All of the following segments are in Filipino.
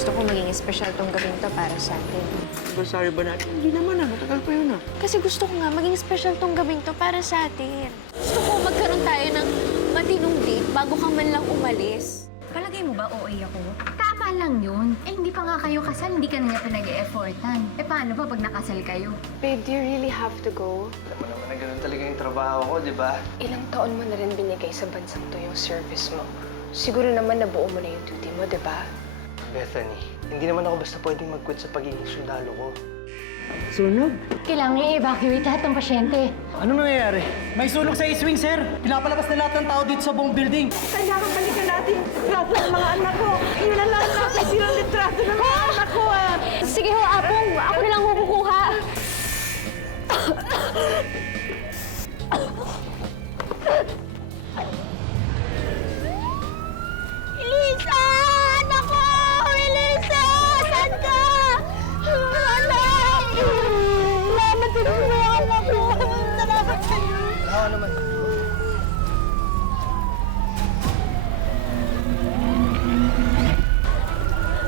Gusto ko maging espesyal tong gawin to para sa atin. Sorry ba natin? Hindi naman matagal pa yun Kasi gusto ko nga maging espesyal tong gawin to para sa atin. Gusto ko magkaroon tayo ng matinong date bago ka man lang umalis. Palagay mo ba OA ako? Tama lang yun. Eh, hindi pa nga kayo kasal, hindi ka na nga pinag-e-effortan. Eh, paano ba pag nakasal kayo? Babe, do you really have to go? Alam mo naman na ganun talaga yung trabaho ko, di ba? Ilang taon mo na rin binigay sa bansang to yung service mo. Siguro naman nabuo mo na yung duty mo, di ba? Bethany, hindi naman ako basta pwedeng mag-quit sa pagiging sundalo ko. Sunog? Kailangan i-evacuate lahat ng pasyente. Ano nangyayari? May sunog sa swing, sir. Pinapalabas na lahat ng tao dito sa buong building. Kailangan balikan natin yung litrato ng mga anak ko. Yun na lang natin silang litrato ng mga anak ko, ah. Sige ho, Apong. Ako na lang kukuha. Elisa! Anak ko! Elisa! Saan ka? Anak! Salamat sa mga anak ko. Salamat sa iyo. Ako naman.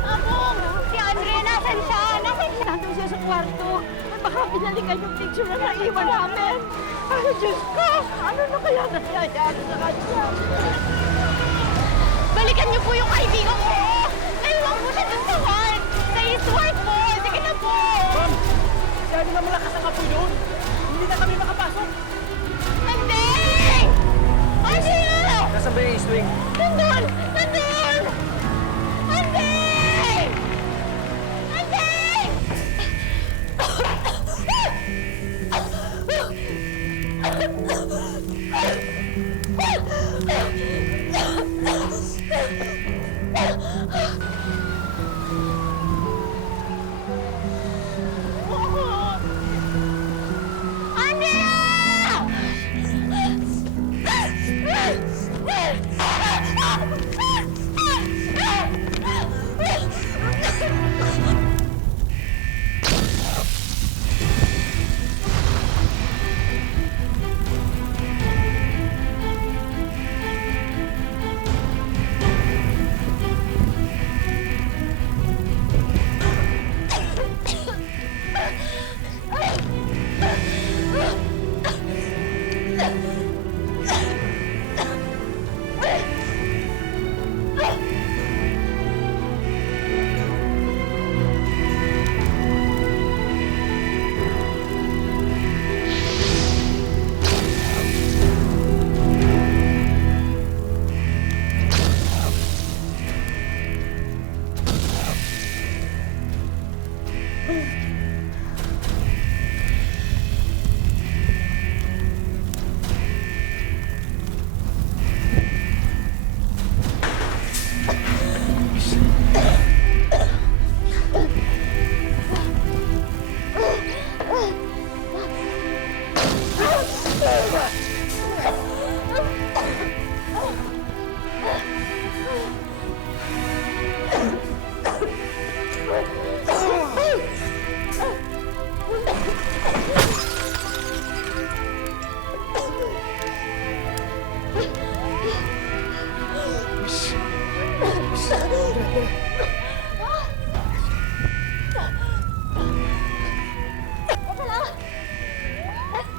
Apong! Si Andre, nasan siya? Nasan siya? Nandun siya sa kwarto. At baka pinalikan yung picture na naiwan namin. Ay, Diyos ko! Ano na kaya nangyayari sa kanya? Balikan niyo po yung kaibigan ko! Naiwan po siya dun sa van! Sa Eastward po! Sige na po! Sabi na malakas ang apoy doon. Hindi na kami makapasok. Ande! Ande! Nasaan ba yung East Wing? Nandun! Nandun! Ande! Ande!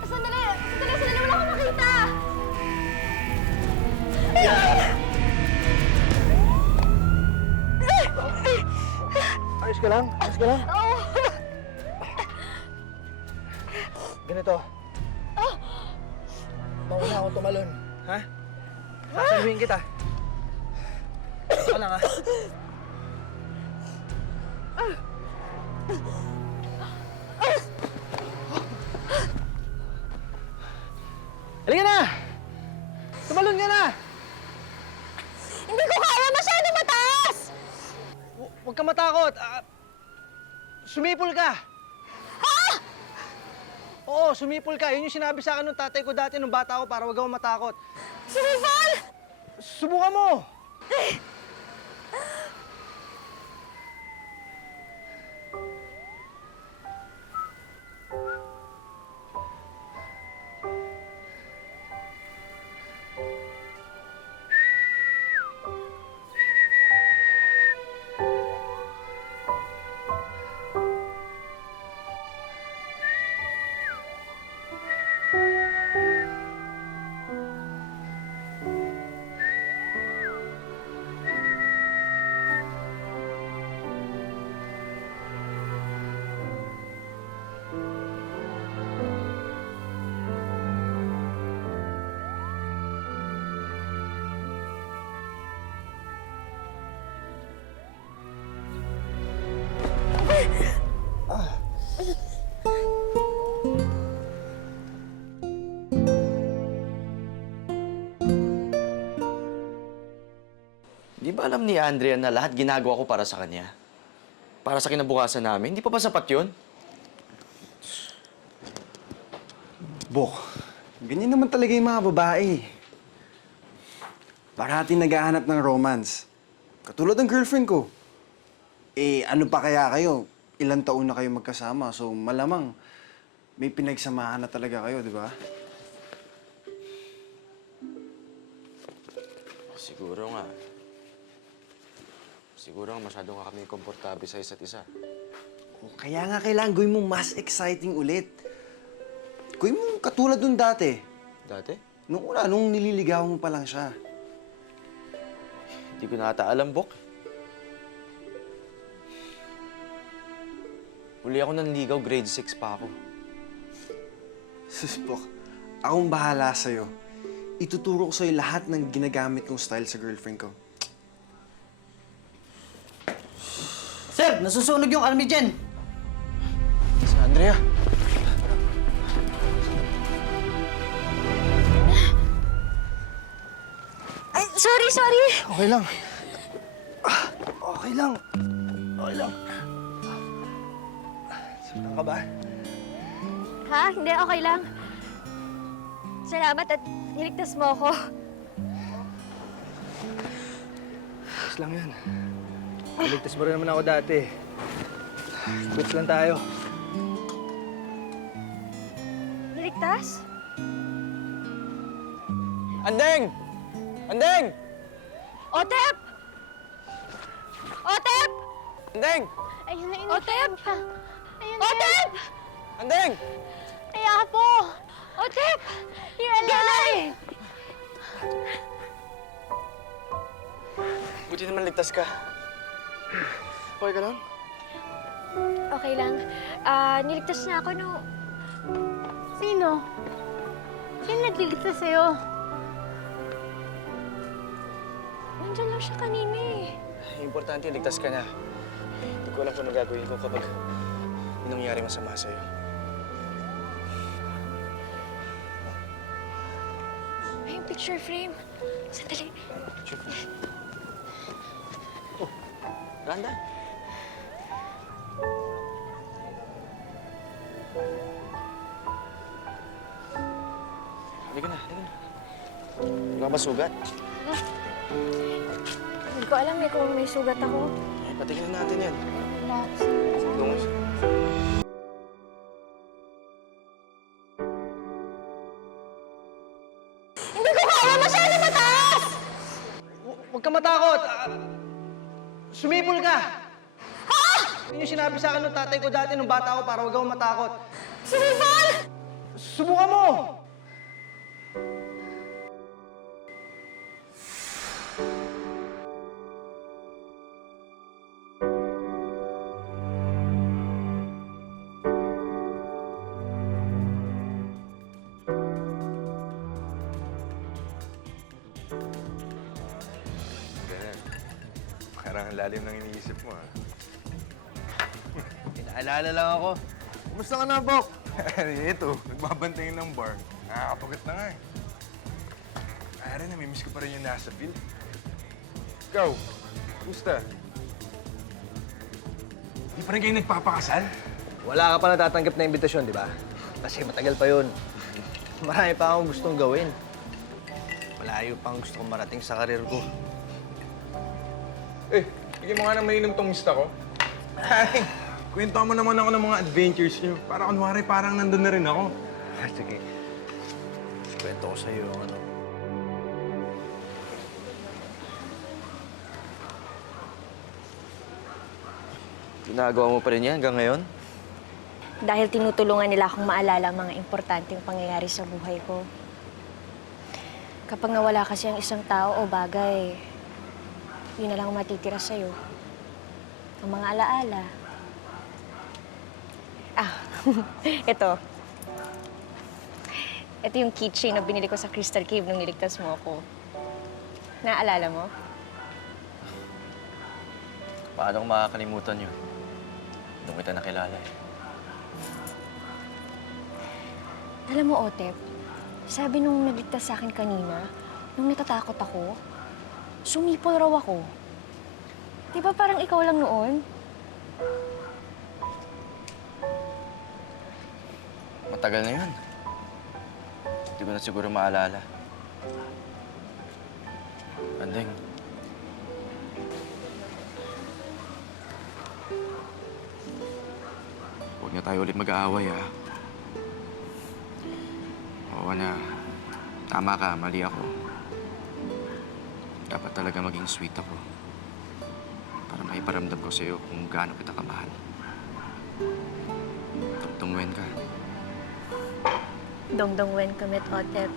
Sandali, wala akong makita! Ayos ka lang? Ayos ka lang? Oo! Ganito. Mauna akong tumalon. Ha? Sasaluhin kita. Ayos ka lang, ha? Halika na! Tumalon ka na! Hindi ko kaya! Masyado mataas! Huwag ka matakot. Sumipol ka. Ha? Oo, sumipol ka. Yun yung sinabi sa akin ng tatay ko dati nung bata ako para wag ako matakot. Sumipol! Subukan mo! ba alam ni Andrea na lahat ginagawa ko para sa kanya? Para sa kinabukasan namin? Hindi pa ba sapat yun? Bok, ganyan naman talaga yung mga babae. Parati naghahanap ng romance. Katulad ng girlfriend ko. Eh, ano pa kaya kayo? Ilang taon na kayo magkasama, so malamang may pinagsamahan na talaga kayo, di ba? Siguro nga. Siguro nga masyado nga kami komportable sa isa't isa. O, kaya nga kailangan gawin mo mas exciting ulit. Gawin mo katulad nung dati. Dati? Nung una, nung nililigaw mo pa lang siya. Hindi ko na ata alam, Bok. Huli ako nanligaw, grade 6 pa ako. Sus, Bok, akong bahala sa'yo. Ituturo ko sa'yo lahat ng ginagamit kong style sa girlfriend ko. Sir, nasusunog yung army dyan. Si Andrea. Ay, sorry! Okay lang. Okay lang. Okay lang. Saktan ka ba? Ha? Hindi, okay lang. Salamat at niligtas mo ako. Ayos lang yan. Naligtas mo rin naman ako dati. Quits lang tayo. Niligtas? Andeng! Andeng! Otep! Otep! Andeng! Ayun na, Otep! Ayun Otep! Andeng! Ay, Apo! Otep! You're alive! Buti naman ligtas ka. Okay ka lang? Okay lang. Niligtas na ako no... Sino? Sino nagliligtas sa'yo? Nandiyan lang siya kanina eh. Importante, ligtas ka na. Hindi ko alam kung ano gagawin ko kapag may nangyari masama sa'yo. Ay, yung picture frame. Sandali. Randa? Halika na, halika na. Wala ka ba sugat? Hindi ko alam eh kung may sugat ako. Eh, patingin natin yan. Relax. Tungus. Hindi ko kaya! Masyado mataas! Huwag ka matakot! Sumipol ka! Ha? Yun yung sinabi sa akin ng tatay ko dati nung bata ako para huwag akong matakot. Sumipol! Subukan mo! Parang ang lalim ng iniisip mo, ah. Pinaalala lang ako. Kumusta ka na, Bok? Ito, nagbabantay ng bar. Nakakapagat na nga, eh. Kaya rin, namimiss ko pa rin yung nasa field. Ikaw, kumusta? Di pa rin kayo nagpapakasal? Wala ka pa natatanggap na imbitasyon, di ba? Kasi matagal pa yun. Marami pa akong gustong gawin. Malayo pa ang gusto kong marating sa karir ko. Eh, bigyan mo nga ng mainom tong mista ko. Ay, kwento mo naman ako ng mga adventures niyo. Para kunwari, parang nandun na rin ako. Sige. Kwento ko sa'yo ano. Ginagawa mo pa rin yan hanggang ngayon? Dahil tinutulungan nila akong maalala ang mga importanteng pangyayari sa buhay ko. Kapag nawala kasi ang isang tao o bagay, yun na lang ang matitira sa'yo. Ang mga alaala. Ito. Ito yung keychain na binili ko sa Crystal Cave nung niligtas mo ako. Naaalala mo? Paano ko makakalimutan yun? Doon kita nakilala eh. Alam mo, Otep, sabi nung nagligtas sa akin kanina, nung natatakot ako, sumipol raw ako. Di ba parang ikaw lang noon? Matagal na yun. Hindi ko na siguro maalala. Andeng. Huwag na tayo ulit mag-aaway, ha? Oo na. Tama ka, mali ako. Dapat talaga maging sweet ako. Para maiparamdam ko sa'yo kung gaano kita kamahal. Tungtungwen ka. Dongdong wen kamit otep.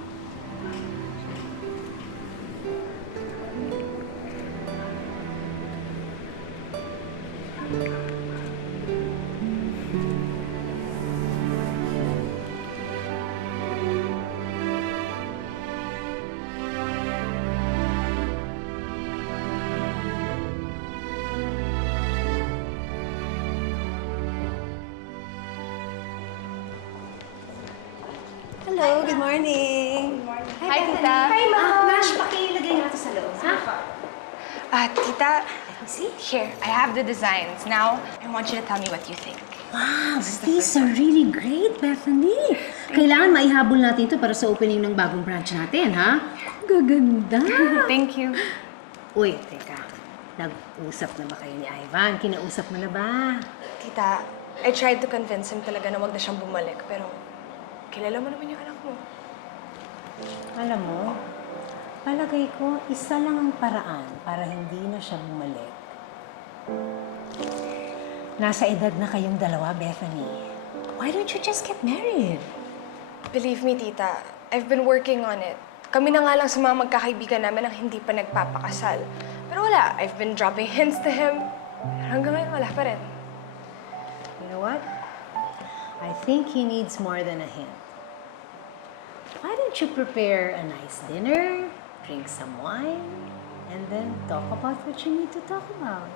Hello, good morning. Hi, Tita. Hi, Ma'am. Nash, pakilagay natin sa loob. Tita, here, I have the designs. Now, I want you to tell me what you think. Wow, these are really great, Bethany. Kailangan maihabol natin ito para sa opening ng bagong branch natin, ha? Gaganda. Thank you. Uy, teka. Nag-usap na ba kayo ni Ivan? Kinausap mo na ba? Tita, I tried to convince him talaga na wag na siyang bumalik, pero kilala mo naman yung anak mo. Alam mo, palagay ko, isa lang ang paraan para hindi na siya bumalik. Nasa edad na kayong dalawa, Bethany. Why don't you just get married? Believe me, Tita, I've been working on it. Kami na nga lang sa mga magkakaibigan namin ang hindi pa nagpapakasal. Pero wala, I've been dropping hints to him. Pero hanggang ngayon, wala pa rin. You know what? I think he needs more than a hint. Why don't you prepare a nice dinner, drink some wine, and then talk about what you need to talk about?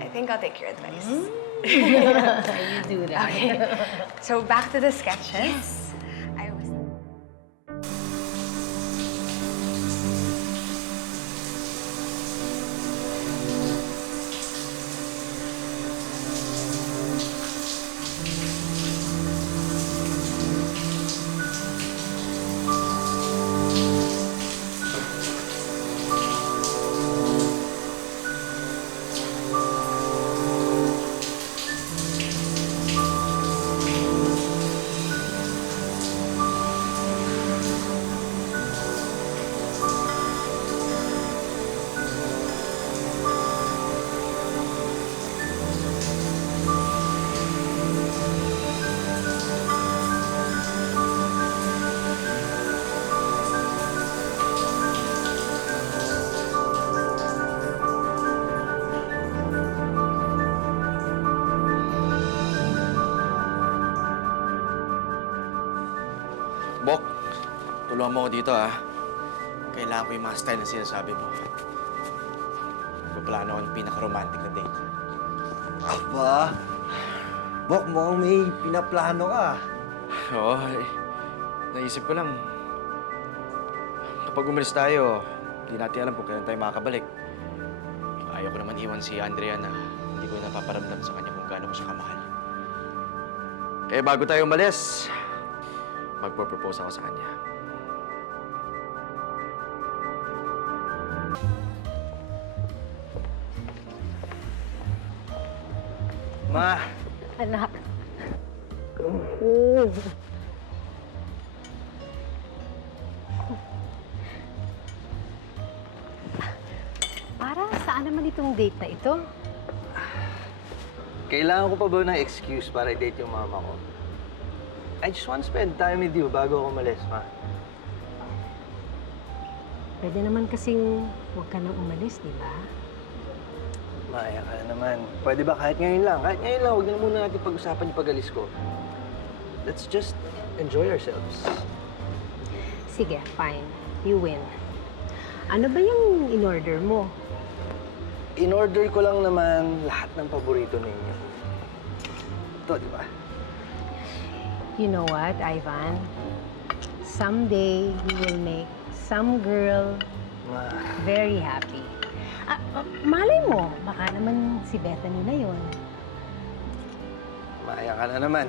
I think I'll take your advice. You do that. Okay. So back to the sketches. Yes. I was... Bok, tulungan mo ako dito, ha? Kailangan ko yung mga style na sinasabi mo. Magpaplano ako ng pinaka-romantic na date. Aba, Bok, mukhang may pinaplano ka. Oo, naisip ko lang. Kapag umalis tayo, hindi natin alam kung kailan tayo makakabalik. Ayaw ko naman iwan si Andrea na hindi ko napaparamdam sa kanya kung gaano ko siya kamahal. Kaya bago tayo umalis, magpo-propose ako sa kanya. Ma, Anak. Para saan naman itong date na ito? kailangan ko pa ba ng excuse para i-date yung mama ko? I just want to spend time with you bago ako umalis, Ma. Pwede naman kasing huwag ka nang umalis, di ba? Maya ka na naman. Pwede ba kahit ngayon lang? Kahit ngayon lang, huwag na muna natin pag-usapan yung pag-alis ko. Let's just enjoy ourselves. Sige, fine. You win. Ano ba yung in-order mo? In-order ko lang naman lahat ng paborito ninyo. Ito, di ba? You know what, Ivan? Someday, you will make some girl Ma, very happy. Malay mo, baka naman si Bethany na yun. Maya ka na naman.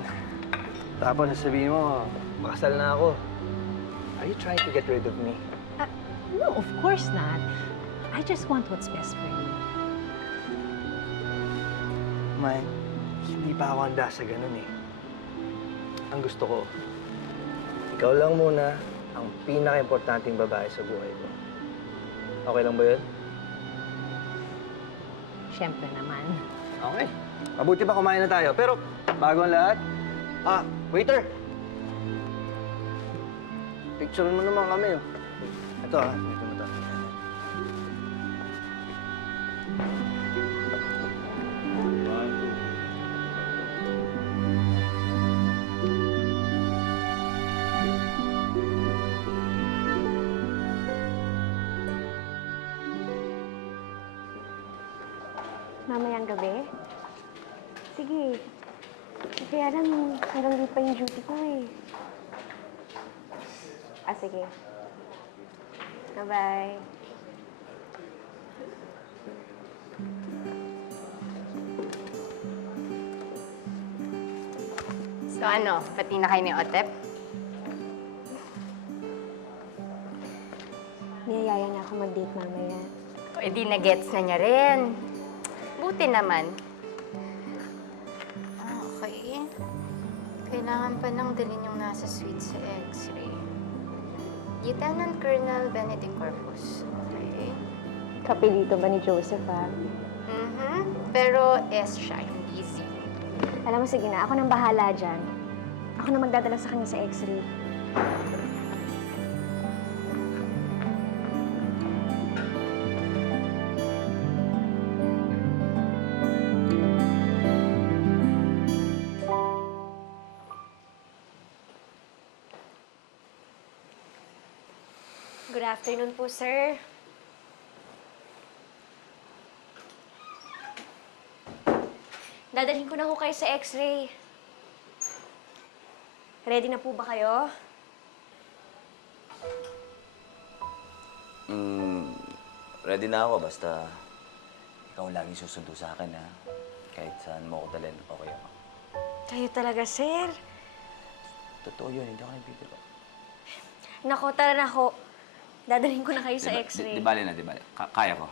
Tapos sasabihin mo, makasal na ako. Are you trying to get rid of me? No, of course not. I just want what's best for you. May, hindi pa ako handa sa ganun eh. Ang gusto ko, ikaw lang muna ang pinaka-importanting babae sa buhay ko. Okay lang ba yun? Siyempre naman. Okay. Mabuti pa kumain na tayo. Pero, bago ang lahat, waiter! Picture mo naman kami. Oh. Ito ito mo to. Mamayang gabi? Sige. Kaya lang, hanggang di pa yung duty ko eh. Sige. Bye-bye. So ano, pati na kayo ni Otep? Niyayaya niya ako mag-date mamaya. O edi na-gets na niya rin. Buti naman. Okay. Kailangan pa nang dalhin yung nasa suite sa X-ray. Lieutenant Colonel Benedict Corpus. Okay. Kapilito ba ni Joseph, Pero S siya, hindi Z. Alam mo, sige na. Ako nang bahala dyan. Ako na magdadala sa kanya sa X-ray. Good afternoon po, sir. Dadalhin ko na ho kayo sa X-ray. Ready na po ba kayo? Ready na ako, basta ikaw lagi susundo sa akin, ha? Kahit saan mo ako dalhin, okay ako. Kayo talaga, sir. Totoo yun, hindi ako nagbibiro. Nako, tara na ho. Dadalhin ko na kayo sa X-ray. Di bali na, di bali. Kaya ko.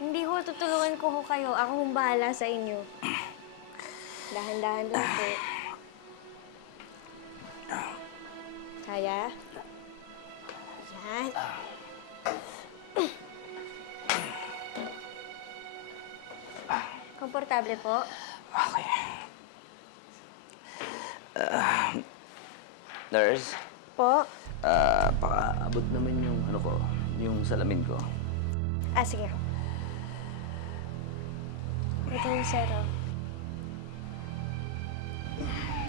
Hindi ho, tutulungan ko ho kayo. Ako hong bahala sa inyo. Dahan-dahan lang po. Kaya? Yan. Komportable po? Okay. Nurse, Po? pakaabot naman yung ano ko, yung salamin ko. Sige. Ito yung sir, oh.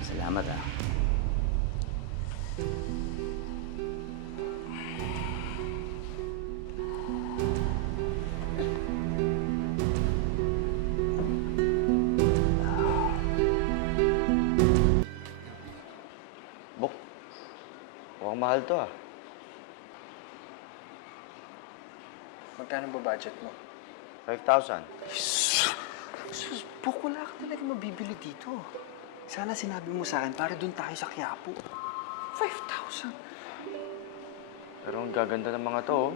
Salamat, ha. Bok, mukhang mahal to ah. Magkano ba budget mo? 5,000. Sus, Bok, wala ka talaga mabibili dito. Sana sinabi mo sa akin para doon tayo sa Quiapo. 5,000. Pero ang gaganda ng mga to, oh.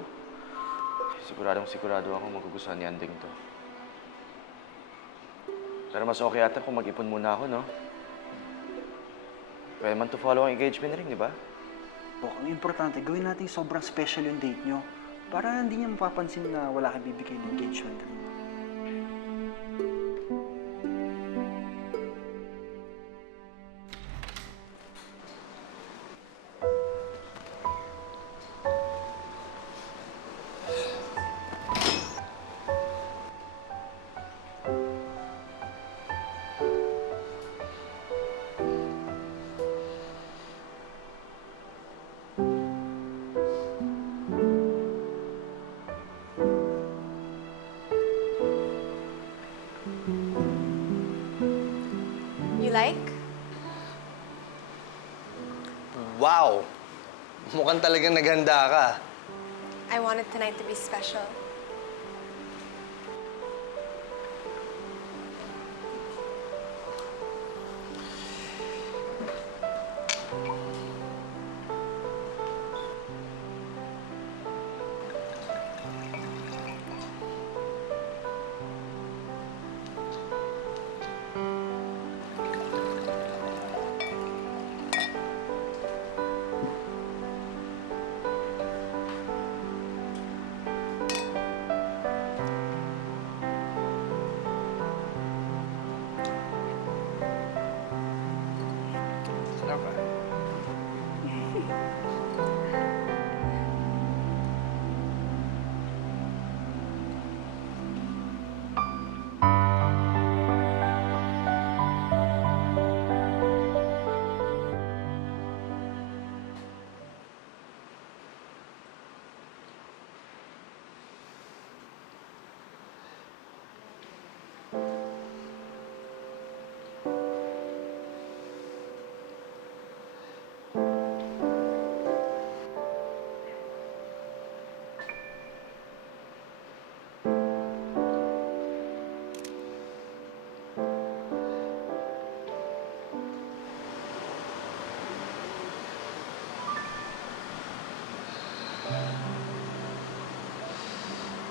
Sigurado ako magugustuhan ni Anding to. Pero mas okay ata kung mag-ipon muna ako, no? Pwede man to follow ang engagement ring, di ba? Bok, ang importante, gawin natin sobrang special yung date nyo. Para hindi niya mapapansin na wala kang bibigay ng engagement ring. You like? Wow! Mukhang talagang naghanda ka. I wanted tonight to be special. ka ba?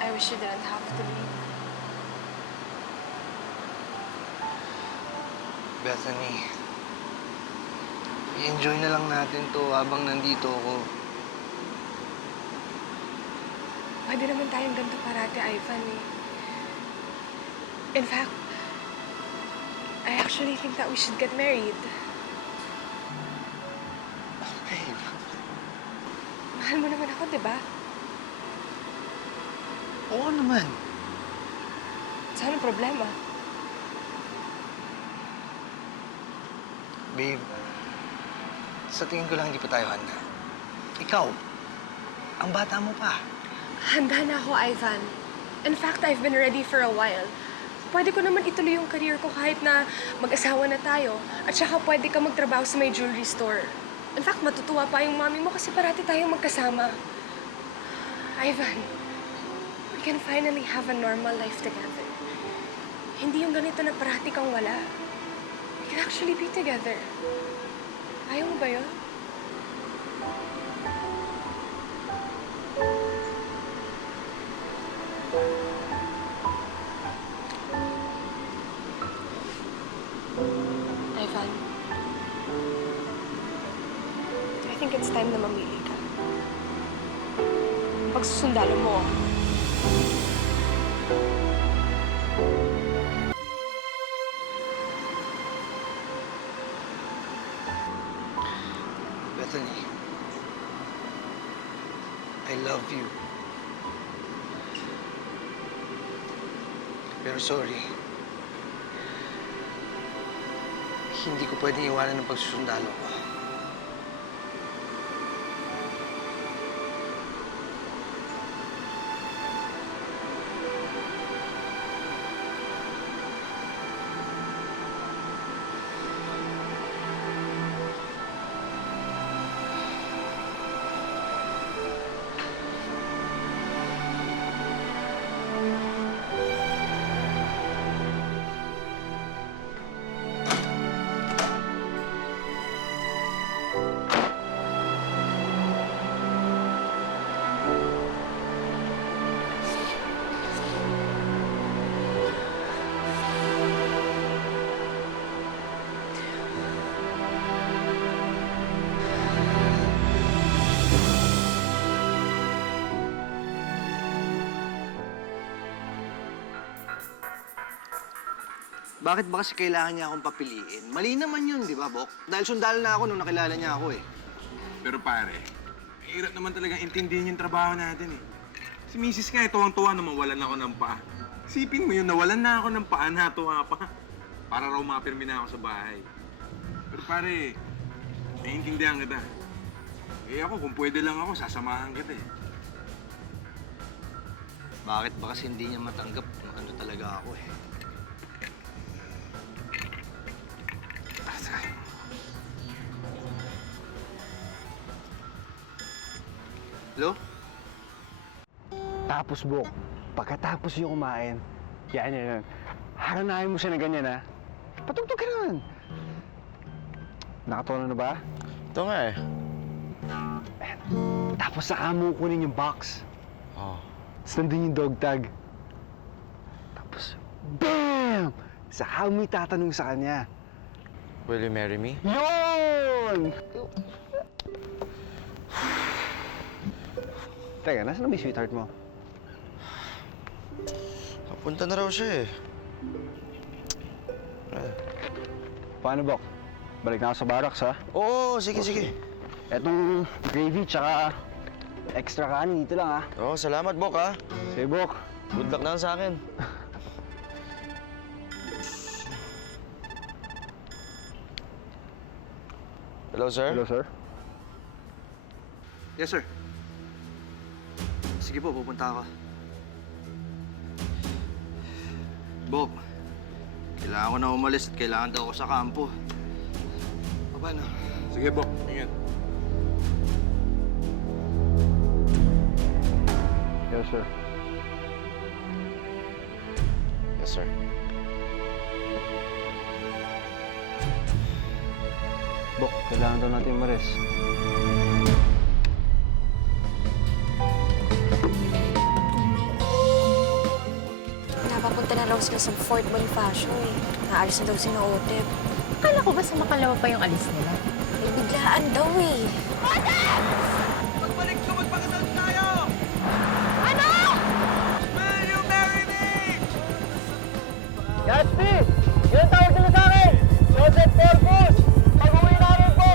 I wish you didn't have to leave. Bethany, i-enjoy na lang natin to habang nandito ako. Pwede naman tayong ganito parati, Ivan eh. In fact, I actually think that we should get married. Babe, Mahal mo naman ako, di ba? oo naman. Saan ang problema? Babe, sa tingin ko lang hindi pa tayo handa. Ikaw, ang bata mo pa. Handa na ako, Ivan. In fact, I've been ready for a while. Pwede ko naman ituloy yung career ko kahit na mag-asawa na tayo. At saka pwede ka magtrabaho sa may jewelry store. In fact, matutuwa pa yung mami mo kasi parati tayong magkasama. Ivan, we can finally have a normal life together. Hindi yung ganito na parati kang wala. We can actually be together. Ayaw mo ba yun? Ivan, I think it's time na mamili ka. Pagsusundalo mo, Bethany, I love you. Pero sorry, hindi ko pwedeng iwanan ng pagsusundalo ko. Bakit ba kasi kailangan niya akong papiliin? Mali naman yun, di ba, Bok? Dahil sundalo na ako nung nakilala niya ako eh. Pero pare, hirap naman talagang intindihin yung trabaho natin eh. Si Mrs. nga, tuwang-tuwa na mawalan ako ng paa. Sipin mo yun, nawalan na ako ng paa, natuwa pa. Para raw mapirmi na ako sa bahay. Pero pare, naiintindihan kita. Eh ako, kung pwede lang ako, sasamahan kita eh. Bakit ba kasi hindi niya matanggap kung ano talaga ako eh? Hello? Tapos, Bok, pagkatapos yung kumain, yan. Haranahin mo siya na ganyan, ha? Patugtog ka naman. Nakatono na ba? Ito nga eh. Tapos saka mo kunin yung box. Oh. Tapos nandun yung dog tag. Tapos, BAM! Saka mo itatanong sa kanya. Will you marry me? Yun! Teka, nasaan na may sweetheart mo? Papunta na raw siya eh. Paano, Bok? balik na ako sa barracks, ha? Oo, sige, sige. Etong gravy tsaka extra kanin dito lang, ha? Oo, salamat, Bok, ha? Sige, Bok. Good luck na lang sa akin. Hello, sir? Hello, sir. Yes, sir. Sige po, pupunta ako. Bok, kailangan ko na umalis at kailangan daw ako sa kampo. Baba na. Sige, Bok. Ingat. Yes, sir. Yes, sir. Bok, kailangan daw natin umalis. Napapunta na raw sila sa Fort Bonifacio eh. Naalis na daw si Naotep. Akala ko ba sa Makalawa pa yung alis nila? May biglaan daw eh. Magbalik ka, magpakasal tayo! Ano? Will you marry me? Gatsby! Yan ang tawag nila sa akin! Joseph Corpus! Pag-uwi namin po!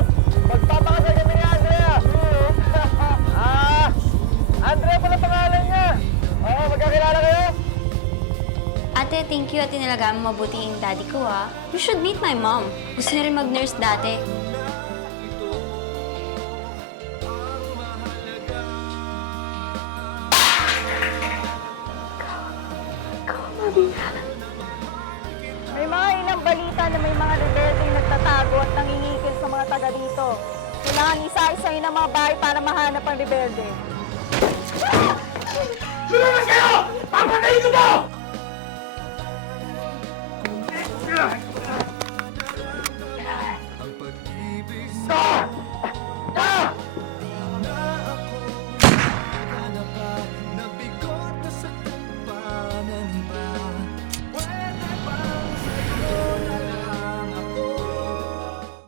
Magpapakasal kami ni Andrea! Andrea pala pangalan niya! Oo, magkakilala kayo? Ate, thank you at tinalagaan mo mabuti yung daddy ko, ha? You should meet my mom. Gusto niya rin mag-nurse dati. May mga ilang balita na may mga rebeldeng nagtatago at nangingikil sa mga taga dito. Kailangan isa-isahin ang mga bahay para mahanap ang rebelde. Tulungan kayo!